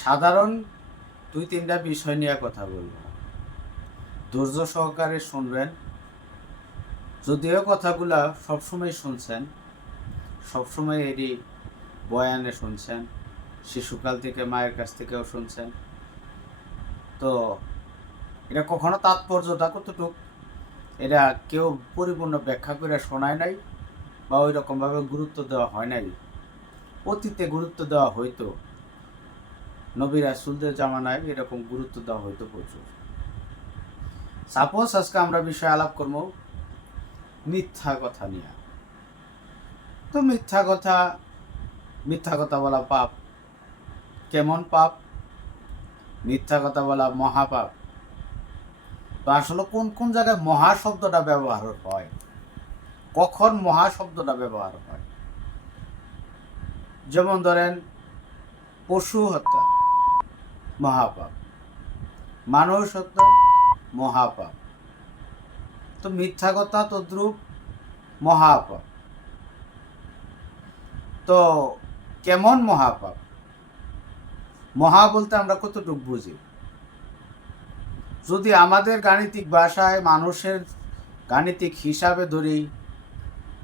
সাধারণ 2-3টা বিষয় নিয়ে কথা বলবো। ধৈর্য সহকারে শুনবেন। যদিও কথাগুলা সবসময় শুনছেন, সবসময় এরই বয়ানে শুনছেন, শিশুকাল থেকে মায়ের কাছ থেকেও শুনছেন, তো এটা কখনো তাৎপর্যটা কতটুক এটা কেউ পরিপূর্ণ ব্যাখ্যা করে শোনায় নাই বা ওই রকমভাবে গুরুত্ব দেওয়া হয় নাই। অতীতে গুরুত্ব দেওয়া হইতো, নবী রাসূলদের জামানায় এরকম গুরুত্ব দেওয়া হইতো প্রচুর। সাপোজ আজকে আমরা বিষয় আলাপ করবো মিথ্যা কথা নিয়ে। তো মিথ্যা কথা বলা পাপ। কেমন পাপ? মিথ্যা কথা বলা মহাপাপ। তো আসলে কোন কোন জায়গায় মহা শব্দটা ব্যবহার হয়, কখন মহা শব্দটা ব্যবহার হয়? যেমন ধরেন পশু হত্যা মহাপাপ, মানুষ হত্যা মহাপাপ। তো মিথ্যা কথা তদ্রূপ মহাপাপ। তো কেমন মহাপাপ? মহা বলতে আমরা কতটুকু বুঝি? যদি আমাদের গাণিতিক ভাষায় মানুষের গাণিতিক হিসাবে ধরি,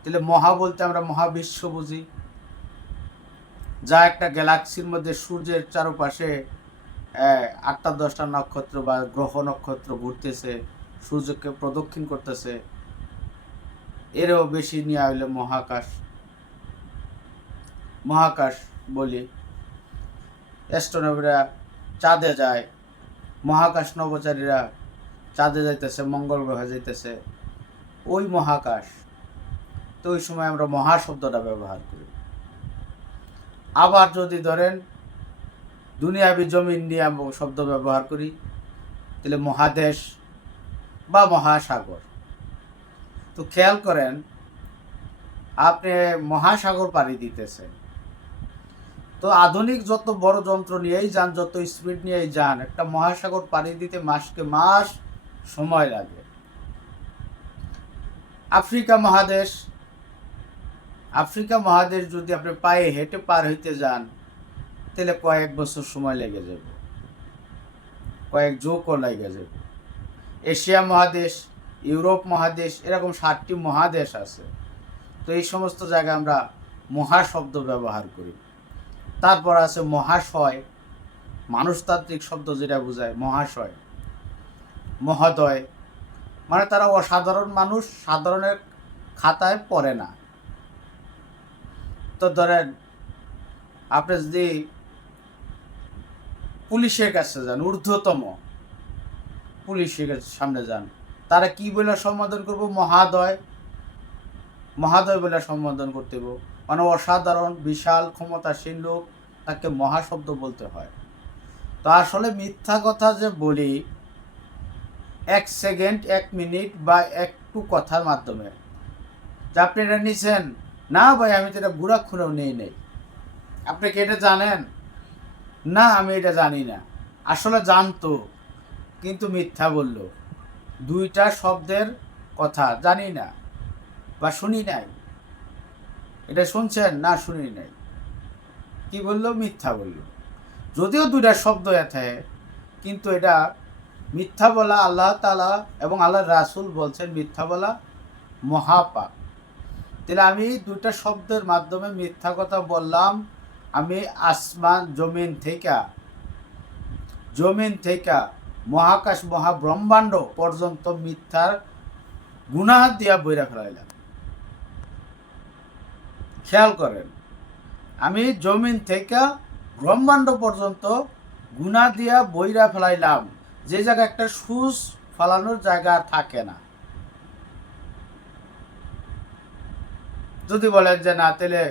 তাহলে মহা বলতে আমরা মহাবিশ্ব বুঝি, যা একটা গ্যালাক্সির মধ্যে সূর্যের চারপাশে 8টা-10টা নক্ষত্র বা গ্রহ নক্ষত্র ঘুরতেছে, সূর্যকে প্রদক্ষিণ করতেছে। এরও বেশি নিয়ে হইলে মহাকাশ বলি। অ্যাস্ট্রোনটরা চাঁদে যায়, মহাকাশ নভোচারীরা চাঁদে যাইতেছে, মঙ্গল গ্রহে যাইতেছে, ওই মহাকাশ। তো ওই সময় আমরা মহা শব্দটা ব্যবহার করি। আবার যদি ধরেন দুনিয়াবি জমিন নিয়ে শব্দ ব্যবহার করি, তাহলে মহাদেশ বা মহাসাগর। তো খেয়াল করেন, আপনি মহাসাগর পাড়ি দিতেছেন, তো আধুনিক যত বড় যন্ত্র নিয়েই যান, যত স্পিড নিয়েই যান, একটা মহাসাগর পাড়ি দিতে মাসকে মাস সময় লাগে। আফ্রিকা মহাদেশ যদি আপনি পায়ে হেঁটে পার হইতে যান, তাহলে কয়েক বছর সময় লেগে যাবে, কয়েক যুগও লেগে যাবে। এশিয়া মহাদেশ, ইউরোপ মহাদেশ, এরকম 7টি মহাদেশ আছে। তো এই সমস্ত জায়গায় আমরা মহা শব্দ ব্যবহার করি। তারপর আছে মহাশয়, মানুষতান্ত্রিক শব্দ যেটা বোঝায় মহাশয়। মহোদয় মানে তারা অসাধারণ মানুষ, সাধারণের খাতায় পড়ে না। তো ধরেন আপনি যদি পুলিশের কাছে যান, ঊর্ধ্বতম পুলিশের সামনে যান, তারা কি বলে সম্বোধন করবো? মহোদয় বলে সম্বোধন করতে হবে। মানে অসাধারণ, বিশাল, ক্ষমতাসীন লোক, তাকে মহাশব্দ বলতে হয়। তো আসলে মিথ্যা কথা যে বলি 1 সেকেন্ড, 1 মিনিট বা একটু কথার মাধ্যমে, যে আপনি এটা নিছেন না ভাই, আমি তো এটা বুড়া খুঁড়েও নেই। আপনি কি এটা জানেন? না, আমি এটা জানি না। আসলে জানতো, কিন্তু মিথ্যা বলল। 2টা শব্দের কথা জানি না বা শুনি নাই। এটা শুনছেন? না, শুনি নাই। কি বলল? মিথ্যা বলল। যদিও 2টা শব্দ এতে, কিন্তু এটা মিথ্যা বলা, আল্লাহ তাআলা এবং আল্লাহ রাসূল বলছেন মিথ্যা বলা মহাপাপ। তাহলে আমি 2টা শব্দের মাধ্যমে মিথ্যা কথা বললাম। আমি আসমান জমিন থেকে মহাকাশ মহাব্রহ্মাণ্ড পর্যন্ত মিথ্যার গুনাহ দিয়া বইরা ফেলাইলাম। খেয়াল করেন, আমি জমিন থেকে ব্রহ্মাণ্ড পর্যন্ত গুনাহ দিয়া বইরা ফেলাইলাম, যে জায়গায় একটা সুচ ফালানোর জায়গা থাকে না। যদি বলেন যে না, তাহলে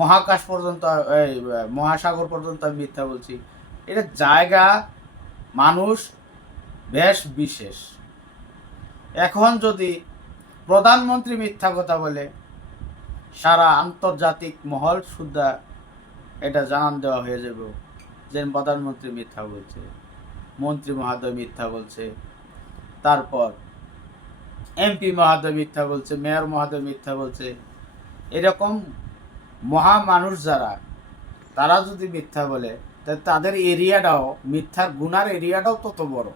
মহাকাশ পর্যন্ত, এই মহাসাগর পর্যন্ত আমি মিথ্যা বলছি, এটা জায়গা, মানুষ, বেশ বিশেষ। এখন যদি প্রধানমন্ত্রী মিথ্যা কথা বলে, সারা আন্তর্জাতিক মহল সুদ্ধা এটা জানান দেওয়া হয়ে যাবে যে প্রধানমন্ত্রী মিথ্যা বলছে, মন্ত্রী মহোদয় মিথ্যা বলছে, তারপর এমপি মহোদয় মিথ্যা বলছে, মেয়র মহোদয় মিথ্যা বলছে। এরকম মহা মানুষ যারা, তারা যদি মিথ্যা বলে, তাদের এরিয়াটাও, মিথ্যার গুনার এরিয়াটাও তত বড়।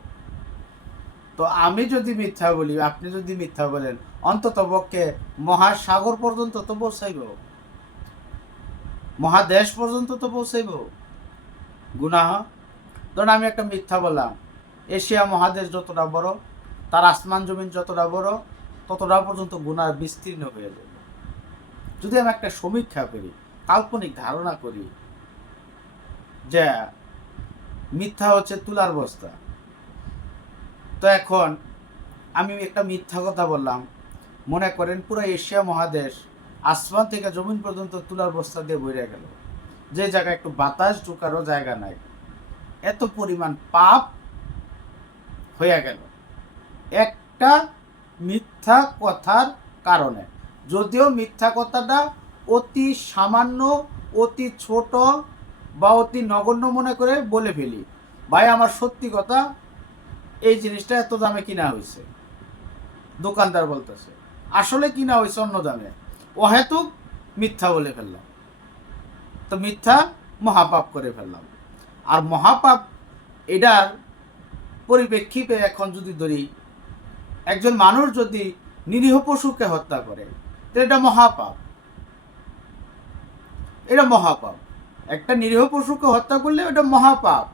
তো আমি যদি মিথ্যা বলি, আপনি যদি মিথ্যা বলেন, অন্তত পক্ষে মহাসাগর পর্যন্ত তো পৌঁছাইব, মহাদেশ পর্যন্ত তো পৌঁছাইব গুনাহ। ধরুন আমি একটা মিথ্যা বললাম, এশিয়া মহাদেশ যতটা বড়, তার আসমান জমিন যতটা বড়, ততটা পর্যন্ত গুনাহ বিস্তীর্ণ হয়ে যাবে। যদি আমি একটা সমীক্ষা করি, কাল্পনিক ধারণা করি যে মিথ্যা হচ্ছে তুলার বস্তা, তো এখন আমি একটা মিথ্যা কথা বললাম, মনে করেন পুরো এশিয়া মহাদেশ আসমান থেকে জমিন পর্যন্ত তুলার বস্তা দিয়ে ভরে গেল, যে জায়গায় একটু বাতাস ঢোকারও জায়গা নাই, এত পরিমাণ পাপ হয়ে গেল একটা মিথ্যা কথার কারণে। যদিও মিথ্যা কথাটা অতি সামান্য, অতি ছোট বা অতি নগণ্য মনে করে বলে ফেলি, ভাই আমার সত্যি কথা, এই জিনিসটা এত দামে কিনা হয়েছে, দোকানদার বলতেছে আসলে কিনা হয়েছে অন্য দামে, অহেতুক মিথ্যা বলে ফেললাম, তো মিথ্যা মহাপাপ করে ফেললাম। আর মহাপাপ এটার পরিপ্রেক্ষিতে এখন যদি ধরি, একজন মানুষ যদি নিরীহ পশুকে হত্যা করে, তো এটা মহাপাপ, এটা মহাপাপ। একটা নিরীহ পশুকে হত্যা করলে এটা মহাপাপ।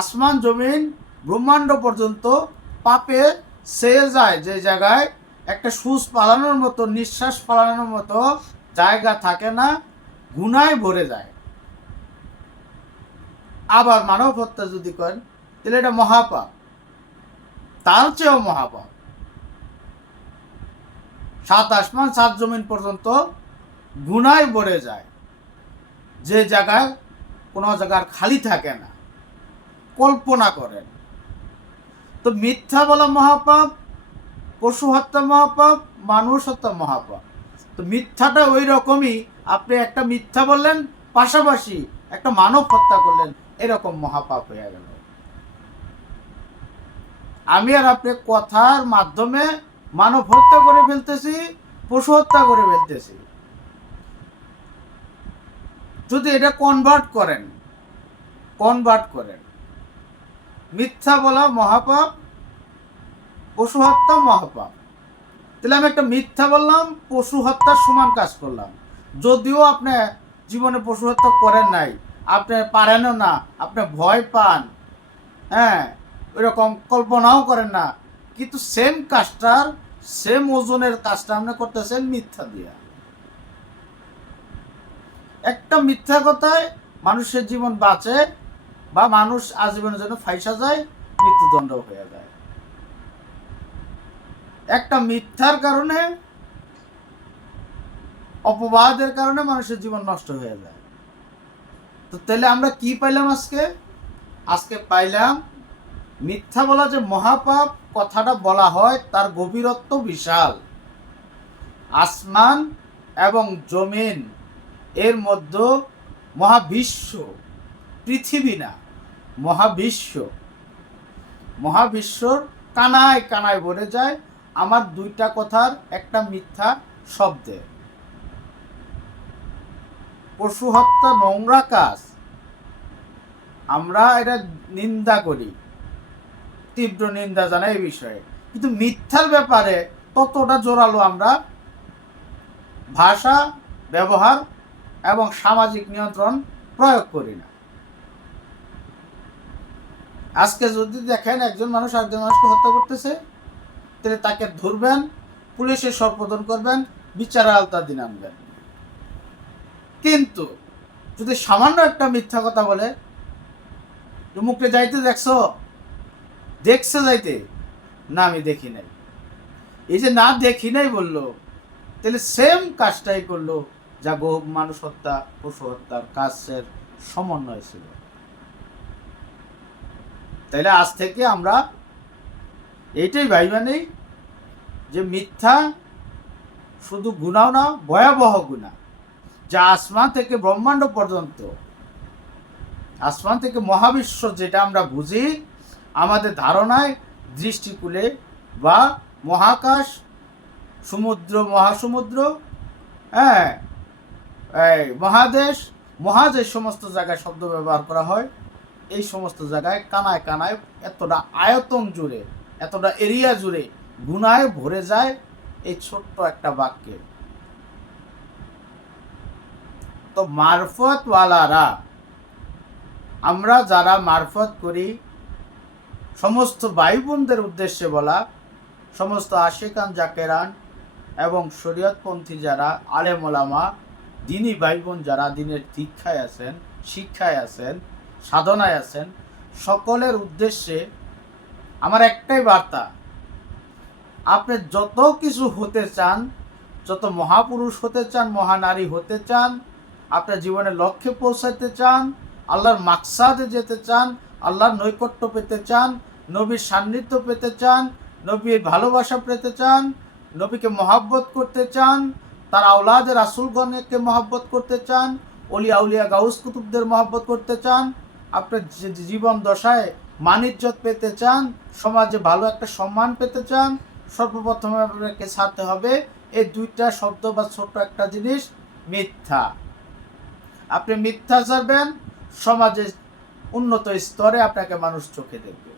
আসমান জমিন ব্রহ্মাণ্ড পর্যন্ত পাপে ছেয়ে যায়, যে জায়গায় একটা সুচ পালানোর মতো, নিঃশ্বাস পালানোর মতো জায়গা থাকে না, গুনায় ভরে যায়। আবার মানব হত্যা যদি করেন, তাহলে এটা মহাপাপ, তার চেয়েও মহাপাপ। 7 আসমান 7 জমিন পর্যন্ত গুনায় ভরে যায়, যে জায়গায় কোনো জায়গার খালি থাকে না। কল্পনা করেন। তো মিথ্যা বলা মহাপাপ, পশু হত্যা মহাপাপ, মানুষ হত্যা মহাপাপ। তো মিথ্যাটা ওই রকমই, আপনি একটা মিথ্যা বললেন, পাশাপাশি একটা মানব হত্যা করলেন, এরকম মহাপাপ হয়ে গেল। আমি আর আপনি কথার মাধ্যমে মানব হত্যা করে ফেলতেছি, পশু হত্যা করে ফেলতেছি। যদি এটা কনভার্ট করেন, মিথ্যা বলা মহাপাপ, পশু হত্যা মহাপাপ, তাহলে আমি একটা মিথ্যা বললাম, পশু হত্যার সমান কাজ করলাম। যদিও আপনি জীবনে পশু হত্যা করেন নাই, আপনি পারেনও না, আপনি ভয় পান, হ্যাঁ, ওইরকম কল্পনাও করেন না, কিন্তু সেম কাজটার, সেম ওজনের কাজটা আপনি করতেছেন মিথ্যা দিয়া। একটা মিথ্যা কথায় মানুষের জীবন বাঁচে, বা মানুষ আজীবনের জন্য ফাইসা যায়, মৃত্যুদণ্ড হয়ে যায়। একটা মিথ্যার কারণে, অপবাদের কারণে মানুষের জীবন নষ্ট হয়ে যায়। তো তাহলে আমরা কি পাইলাম আজকে পাইলাম মিথ্যা বলা যে মহাপাপ, কথাটা বলা হয় তার গভীরত্ব বিশাল। আসমান এবং জমিন এর মধ্যে মহাবিশ্ব, পৃথিবী না, মহাবিশ্বর কানায় কানায় ভরে যায় আমার দুইটা কথার একটা মিথ্যা শব্দে। পশু হত্যা নোংরা কাজ, আমরা এটা নিন্দা করি, তীব্র নিন্দা জানাই এই বিষয়ে, কিন্তু মিথ্যার ব্যাপারে ততটা জোরালো আমরা ভাষা ব্যবহার এবং সামাজিক নিয়ন্ত্রণ প্রয়োগ করি না। আজকে যদি দেখেন একজন মানুষ আরেকজন মানুষকে হত্যা করতেছে, তাহলে তাকে ধরবেন, পুলিশের সর্পদন করবেন, বিচারের আওতাধীন আনবেন। কিন্তু যদি সামান্য একটা মিথ্যা কথা বলে, মুখে যাইতে দেখছে যাইতে, না আমি দেখি নাই, এই যে না দেখি নাই বললো, তাহলে সেম কাজটাই করলো যা মানুষ হত্যা, পশু হত্যার কাজের সমন্বয় ছিল। তাইলে আজ থেকে আমরা এইটাই ভাইবা নেই যে মিথ্যা শুধু গুনাও না, ভয়াবহ গুনাহ, যা আসমান থেকে ব্রহ্মাণ্ড পর্যন্ত, আসমান থেকে মহাবিশ্ব যেটা আমরা বুঝি আমাদের ধারণায়, দৃষ্টিকূলে বা মহাকাশ, সমুদ্র, মহাসমুদ্র, হ্যাঁ, এই মহাদেশ, মহা যে সমস্ত জায়গায় শব্দ ব্যবহার করা হয়, এই সমস্ত জায়গায় কানায় কানায় এতটা আয়তন জুড়ে, এতটা এরিয়া জুড়ে গুনায় ভরে যায় এই ছোট্ট একটা বাক্যে। তো মারফতওয়ালারা, আমরা যারা মারফত করি, সমস্ত ভাই বোনদের উদ্দেশ্যে বলা, সমস্ত আশিকান জাকেরান এবং শরীয়তপন্থী যারা আলেম ওলামা, দিনী ভাই বোন যারা দিনের দীক্ষায় আছেন, শিক্ষায় আছেন, সাধনায় আছেন, সকলের উদ্দেশ্যে আমার একটাই বার্তা, আপনি যত কিছু হতে চান, যত মহাপুরুষ হতে চান, মহানারী হতে চান, আপনার জীবনের লক্ষ্যে পৌঁছাতে চান, আল্লাহর মাকসাদে যেতে চান, আল্লাহর নৈকট্য পেতে চান, নবীর সান্নিধ্য পেতে চান, নবীর ভালোবাসা পেতে চান, নবীকে মহাব্বত করতে চান, তার আওলাদের রাসূলগণকে মহাব্বত করতে চান, অলিয়া উলিয়া গাউস কুতুবদের মহাব্বত করতে চান, আপনার জীবন দশায় মানিজ্যত পেতে চান, সমাজে ভালো একটা সম্মান পেতে চান, সর্বপ্রথমে আপনাকে ছাড়তে হবে এই দুইটা শব্দ বা ছোট্ট একটা জিনিস, মিথ্যা। আপনি মিথ্যা ছাড়বেন, সমাজে উন্নত স্তরে আপনাকে মানুষ চোখে দেখবে,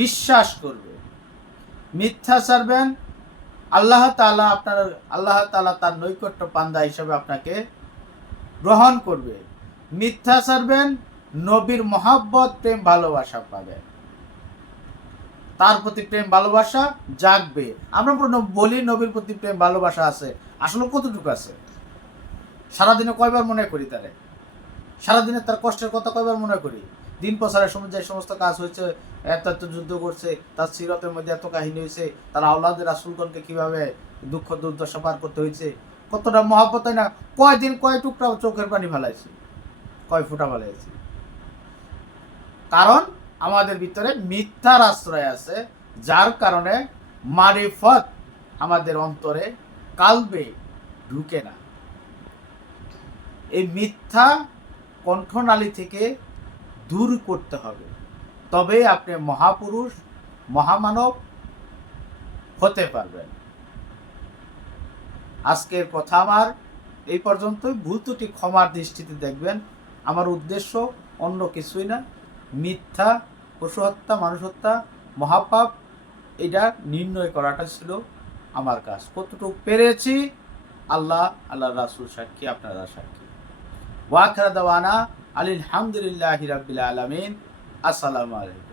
বিশ্বাস করবে। মিথ্যা ছাড়বেন, আল্লাহ তাআলা তার নৈকট্য পান্দা হিসেবে আপনাকে গ্রহণ করবে। মিথ্যা ছাড়বেন, নবীর মহাব্বত প্রেম ভালোবাসা পাবেন, তার প্রতি প্রেম ভালোবাসা জাগবে। আমরা বলি নবীর প্রতি প্রেম ভালোবাসা আছে, আসলে কতটুকু আছে? সারাদিনে কয়বার মনে করি তারে? সারাদিনে তার কষ্টের কথা কয়বার মনে করি? দিন প্রচারের সময় যে সমস্ত কাজ হয়েছে, এত এত যুদ্ধ করছে, তার সিরতের মধ্যে এত কাহিনী হয়েছে, তার আওলাদের রাসূলগণকে কিভাবে দুঃখ দুর্দশা পার করতে হয়েছে, কতটা মহব্বত, তাই না? কয়দিন কয় টুকরা চোখের পানি ফেলাইছি, কয় ফুটা ফেলাইছি। কারণ আমাদের ভিতরে মিথ্যার আশ্রয় আছে, যার কারণে মারিফত আমাদের অন্তরে কালবে ঢুকে না। এই মিথ্যা কণ্ঠনালী থেকে দূর করতে হবে, তবে আপনি মহাপুরুষ মহামানব হতে পারবেন। আজকের কথা আমার এই পর্যন্তই। ভুল ত্রুটি ক্ষমার দৃষ্টিতে দেখবেন। আমার উদ্দেশ্য অন্য কিছুই না। মিথ্যা, পশু হত্যা, মানুষ হত্যা মহাপাপ, এটা নির্ণয় করাটা ছিল আমার কাজ। কতটুকু পেরেছি আল্লাহ রাসূল সাক্ষী, আপনারা সাক্ষী। ওয়া আখিরু দাওয়ানা আলহামদুলিল্লাহি রাব্বিল আলামিন। আসসালামু আলাইকুম।